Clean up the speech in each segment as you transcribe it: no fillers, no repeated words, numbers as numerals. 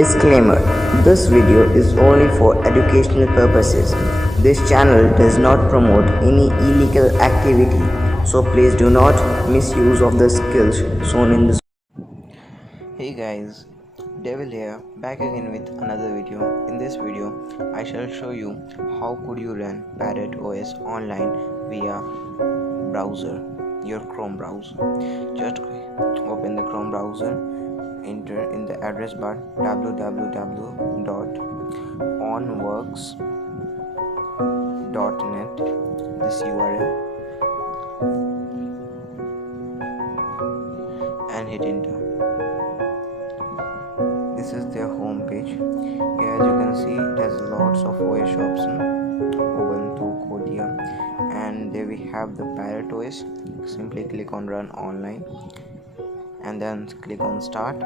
Disclaimer: this video is only for educational purposes. This channel does not promote any illegal activity, so please do not misuse of the skills shown in this. Hey guys, Devil here, back again with another video. In this video, I shall show you how could you run Parrot OS online via browser, your Chrome browser. Just open the Chrome browser, enter in the address bar www.onworks.net, this URL, and hit enter. This is their home page. Here, as you can see, it has lots of OS options, Ubuntu, Kodia, and there we have the Parrot OS. Simply click on run online and then click on start.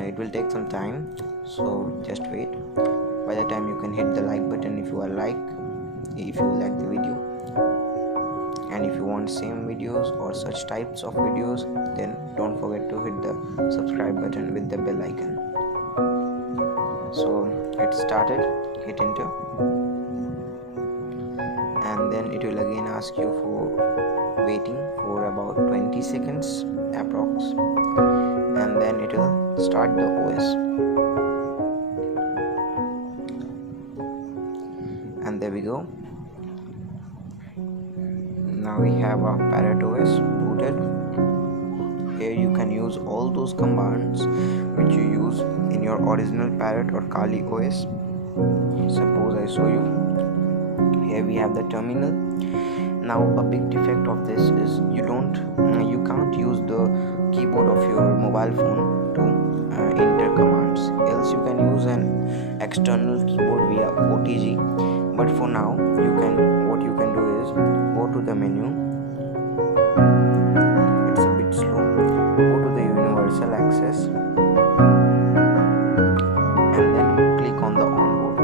It will take some time, so just wait. By the time, you can hit the like button if you like the video, and if you want same videos or such types of videos, then don't forget to hit the subscribe button with the bell icon. So it started, hit enter, and then it will again ask you for waiting for about 20 seconds approx, and then it will start the OS. And there we go. Now we have our Parrot OS booted. Here you can use all those commands which you use in your original Parrot or Kali OS. Suppose I show you. Here we have the terminal. Now a big defect of this is you can't use the keyboard of your mobile phone to enter commands. Else you can use an external keyboard via OTG. But for now, what you can do is go to the menu. It's a bit slow. Go to the universal access and then click on the onboard.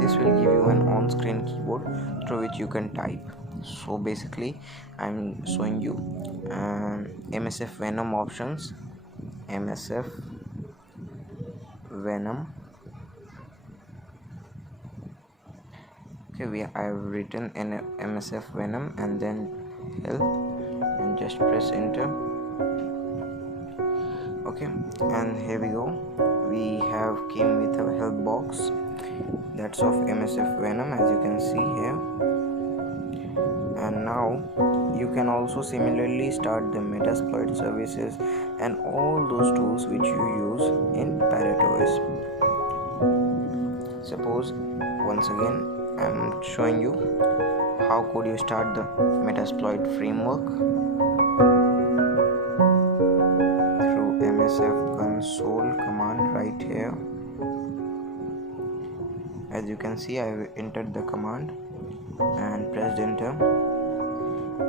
This will give you an on-screen keyboard through which you can type. So basically, I'm showing you MSF Venom options. MSF Venom. Okay, I have written in MSF Venom and then help, and just press enter. Okay, and here we go. We have came with a help box that's of MSF Venom, as you can see here. And now you can also similarly start the Metasploit services and all those tools which you use in Parrot OS. Suppose once again I'm showing you how could you start the Metasploit framework through MSF console command right here. As you can see, I have entered the command and pressed enter,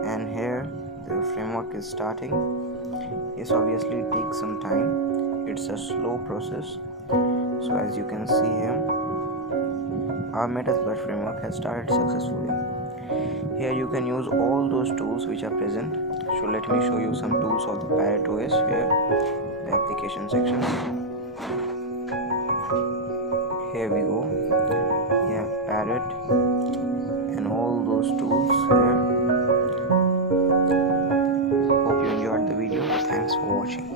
and here the framework is starting. Yes, obviously it takes some time. It's a slow process. So as you can see here, our Metasploit framework has started successfully. Here you can use all those tools which are present. So let me show you some tools of the Parrot OS here, the application section. Here we go. We have Parrot and all those tools here. Hope you enjoyed the video. Thanks for watching.